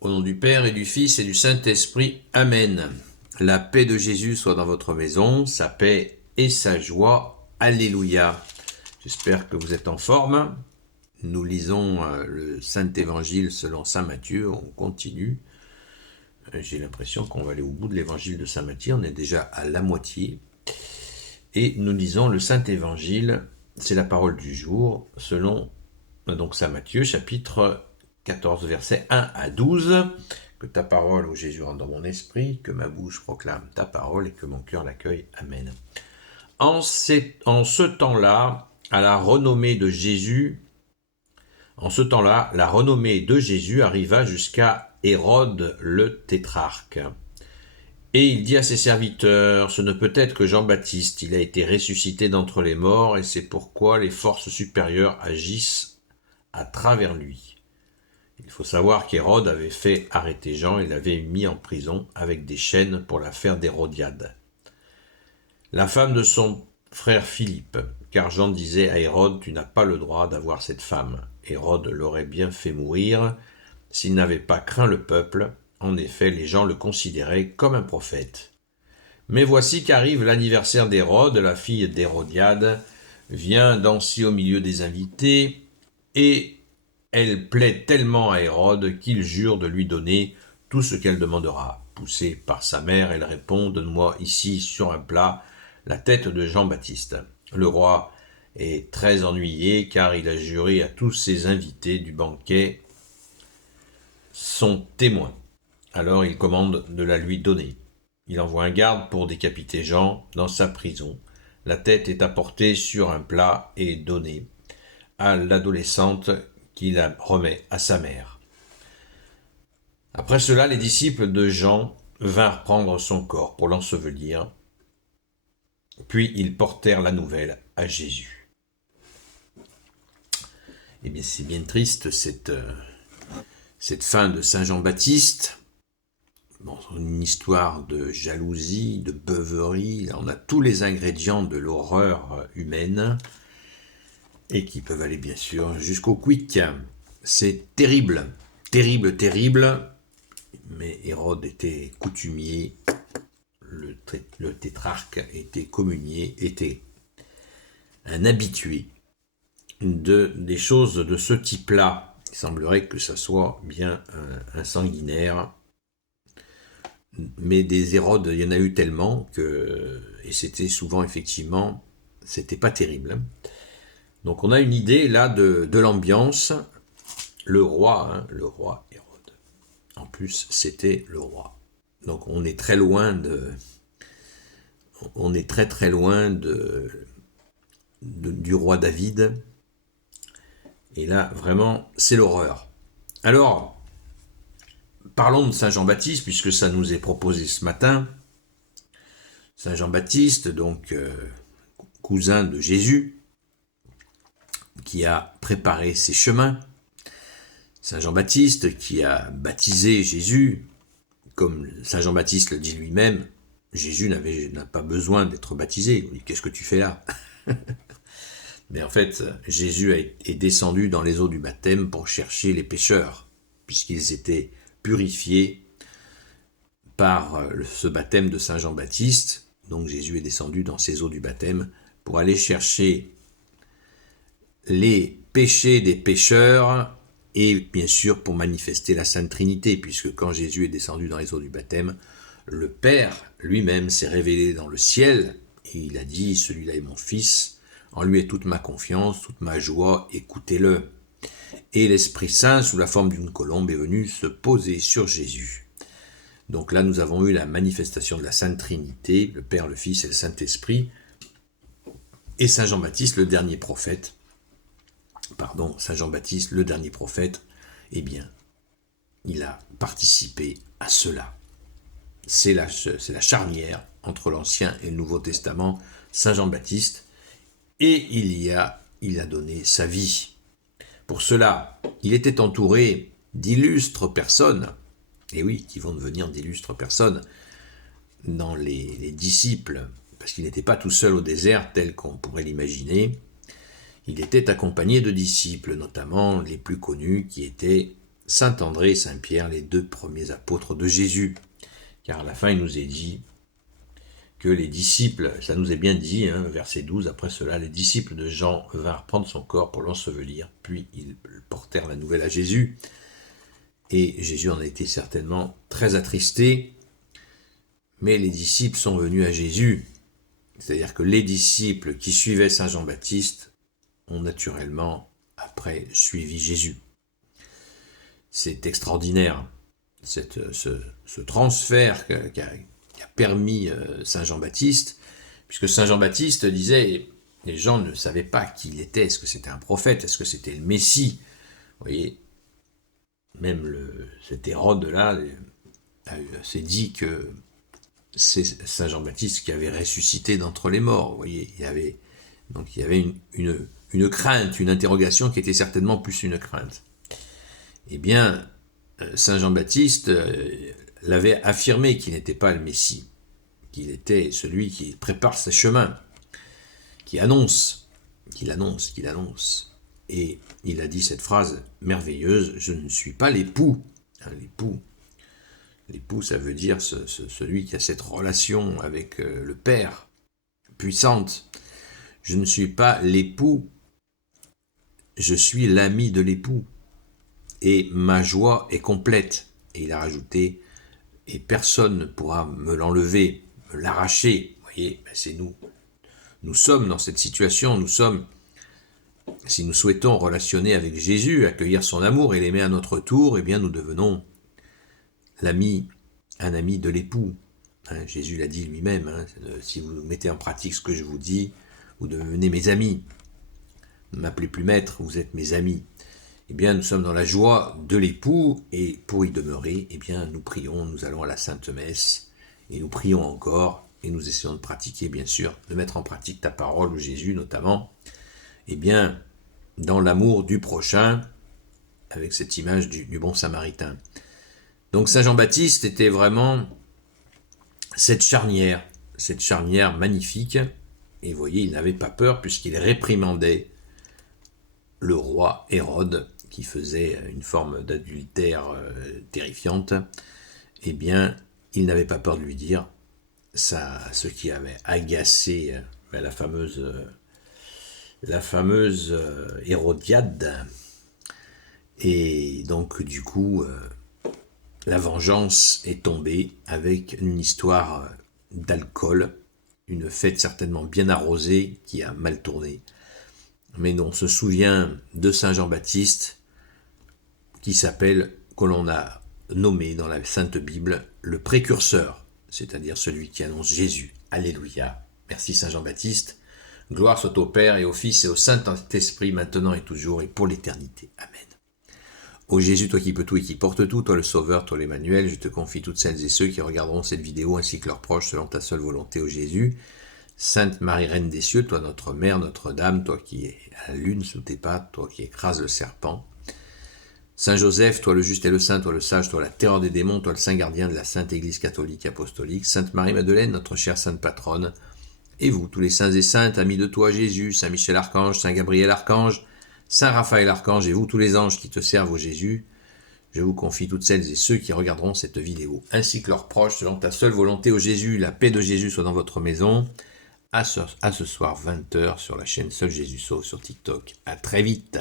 Au nom du Père et du Fils et du Saint-Esprit. Amen. La paix de Jésus soit dans votre maison, sa paix et sa joie. Alléluia. J'espère que vous êtes en forme. Nous lisons le Saint-Évangile selon Saint Matthieu. On continue. J'ai l'impression qu'on va aller au bout de l'Évangile de Saint Matthieu. On est déjà à la moitié. Et nous lisons le Saint-Évangile. C'est la parole du jour selon donc Saint Matthieu, chapitre 14, versets 1 à 12. Que ta parole, ô Jésus, rentre dans mon esprit, que ma bouche proclame ta parole et que mon cœur l'accueille. Amen. En ce temps-là, la renommée de Jésus arriva jusqu'à Hérode le tétrarque. Et il dit à ses serviteurs, ce ne peut être que Jean-Baptiste, il a été ressuscité d'entre les morts, et c'est pourquoi les forces supérieures agissent à travers lui. Il faut savoir qu'Hérode avait fait arrêter Jean et l'avait mis en prison avec des chaînes pour l'affaire d'Hérodiade, la femme de son frère Philippe, car Jean disait à Hérode, tu n'as pas le droit d'avoir cette femme. Hérode l'aurait bien fait mourir s'il n'avait pas craint le peuple. En effet, les gens le considéraient comme un prophète. Mais voici qu'arrive l'anniversaire d'Hérode, la fille d'Hérodiade vient danser au milieu des invités, et elle plaît tellement à Hérode qu'il jure de lui donner tout ce qu'elle demandera. Poussée par sa mère, elle répond, donne-moi ici sur un plat la tête de Jean-Baptiste. Le roi est très ennuyé car il a juré à tous ses invités du banquet son témoin. Alors il commande de la lui donner. Il envoie un garde pour décapiter Jean dans sa prison. La tête est apportée sur un plat et donnée à l'adolescente qui la remet à sa mère. Après cela, les disciples de Jean vinrent prendre son corps pour l'ensevelir, puis ils portèrent la nouvelle à Jésus. Eh bien, c'est bien triste cette fin de Saint Jean-Baptiste. Bon, une histoire de jalousie, de beuverie. Là, on a tous les ingrédients de l'horreur humaine et qui peuvent aller bien sûr jusqu'au quick. C'est terrible, terrible, terrible. Mais Hérode était coutumier, le tétrarque était communier, était un habitué des choses de ce type-là. Il semblerait que ça soit bien un sanguinaire. Mais des Hérodes, il y en a eu tellement que, et c'était souvent effectivement, c'était pas terrible. Donc on a une idée là de l'ambiance. Le roi Hérode. En plus, c'était le roi. Donc on est très loin très loin du roi David. Et là, vraiment, c'est l'horreur. Alors, parlons de Saint Jean-Baptiste, puisque ça nous est proposé ce matin. Saint Jean-Baptiste, donc cousin de Jésus, qui a préparé ses chemins. Saint Jean-Baptiste qui a baptisé Jésus, comme Saint Jean-Baptiste le dit lui-même, Jésus n'a pas besoin d'être baptisé. Il dit, qu'est-ce que tu fais là? Mais en fait, Jésus est descendu dans les eaux du baptême pour chercher les pécheurs, puisqu'ils étaient purifiés par ce baptême de Saint Jean-Baptiste. Donc Jésus est descendu dans ces eaux du baptême pour aller chercher les péchés des pécheurs et bien sûr pour manifester la Sainte Trinité, puisque quand Jésus est descendu dans les eaux du baptême, le Père lui-même s'est révélé dans le ciel et il a dit, celui-là est mon Fils, en lui est toute ma confiance, toute ma joie, écoutez-le. Et l'Esprit Saint, sous la forme d'une colombe, est venu se poser sur Jésus. Donc là, nous avons eu la manifestation de la Sainte Trinité, le Père, le Fils et le Saint-Esprit, et Saint Jean-Baptiste, le dernier prophète, eh bien, il a participé à cela. C'est la charnière entre l'Ancien et le Nouveau Testament, Saint Jean-Baptiste, et il a donné sa vie. Pour cela, il était entouré d'illustres personnes, et oui, qui vont devenir d'illustres personnes dans les disciples, parce qu'il n'était pas tout seul au désert tel qu'on pourrait l'imaginer. Il était accompagné de disciples, notamment les plus connus qui étaient Saint André et Saint Pierre, les 2 premiers apôtres de Jésus. Car à la fin, il nous est dit que les disciples, ça nous est bien dit, verset 12, après cela, les disciples de Jean vinrent prendre son corps pour l'ensevelir, puis ils portèrent la nouvelle à Jésus. Et Jésus en a été certainement très attristé, mais les disciples sont venus à Jésus. C'est-à-dire que les disciples qui suivaient Saint Jean-Baptiste ont naturellement, après, suivi Jésus. C'est extraordinaire, ce transfert qui a permis Saint Jean-Baptiste, puisque Saint Jean-Baptiste disait, les gens ne savaient pas qui il était, est-ce que c'était un prophète, est-ce que c'était le Messie. Vous voyez, même cet Hérode-là s'est dit que c'est Saint Jean-Baptiste qui avait ressuscité d'entre les morts. Vous voyez, il y avait une crainte, une interrogation qui était certainement plus une crainte. Eh bien, Saint Jean-Baptiste l'avait affirmé qu'il n'était pas le Messie, qu'il était celui qui prépare ses chemins, qu'il annonce. Et il a dit cette phrase merveilleuse, « Je ne suis pas l'époux ». L'époux, ça veut dire celui qui a cette relation avec le Père, puissante. Je ne suis pas l'époux, je suis l'ami de l'époux. Et ma joie est complète. Et il a rajouté, et personne ne pourra me l'enlever, me l'arracher. Vous voyez, c'est nous. Nous sommes dans cette situation, si nous souhaitons relationner avec Jésus, accueillir son amour et l'aimer à notre tour, eh bien nous devenons un ami de l'époux. Jésus l'a dit lui-même, si vous mettez en pratique ce que je vous dis, vous devenez mes amis. Ne m'appelez plus maître, vous êtes mes amis. Eh bien, nous sommes dans la joie de l'époux, et pour y demeurer, eh bien, nous prions, nous allons à la Sainte Messe, et nous prions encore, et nous essayons de pratiquer, bien sûr, de mettre en pratique ta parole, ou Jésus notamment, eh bien, dans l'amour du prochain, avec cette image du bon samaritain. Donc Saint Jean-Baptiste était vraiment cette charnière magnifique, et vous voyez, il n'avait pas peur, puisqu'il réprimandait le roi Hérode, qui faisait une forme d'adultère terrifiante. Eh bien, il n'avait pas peur de lui dire ce qui avait agacé la fameuse Hérodiade. Et donc, du coup, la vengeance est tombée avec une histoire d'alcool, une fête certainement bien arrosée qui a mal tourné. Mais on se souvient de Saint Jean-Baptiste, que l'on a nommé dans la Sainte Bible, le précurseur, c'est-à-dire celui qui annonce Jésus. Alléluia. Merci Saint Jean-Baptiste. Gloire soit au Père et au Fils et au Saint-Esprit, maintenant et toujours et pour l'éternité. Amen. Ô Jésus, toi qui peux tout et qui portes tout, toi le Sauveur, toi l'Emmanuel, je te confie toutes celles et ceux qui regarderont cette vidéo ainsi que leurs proches selon ta seule volonté, ô Jésus. Sainte Marie, Reine des cieux, toi notre Mère, Notre-Dame, toi qui es à la lune sous tes pattes, toi qui écrases le serpent. Saint Joseph, toi le juste et le saint, toi le sage, toi la terreur des démons, toi le saint gardien de la Sainte Église catholique apostolique. Sainte Marie-Madeleine, notre chère sainte patronne. Et vous, tous les saints et saintes, amis de toi Jésus, Saint Michel Archange, Saint Gabriel Archange, Saint Raphaël Archange, et vous tous les anges qui te servent, ô Jésus, je vous confie toutes celles et ceux qui regarderont cette vidéo, ainsi que leurs proches, selon ta seule volonté, ô Jésus. La paix de Jésus soit dans votre maison. À ce soir 20h sur la chaîne Seul Jésus Sauve sur TikTok. À très vite.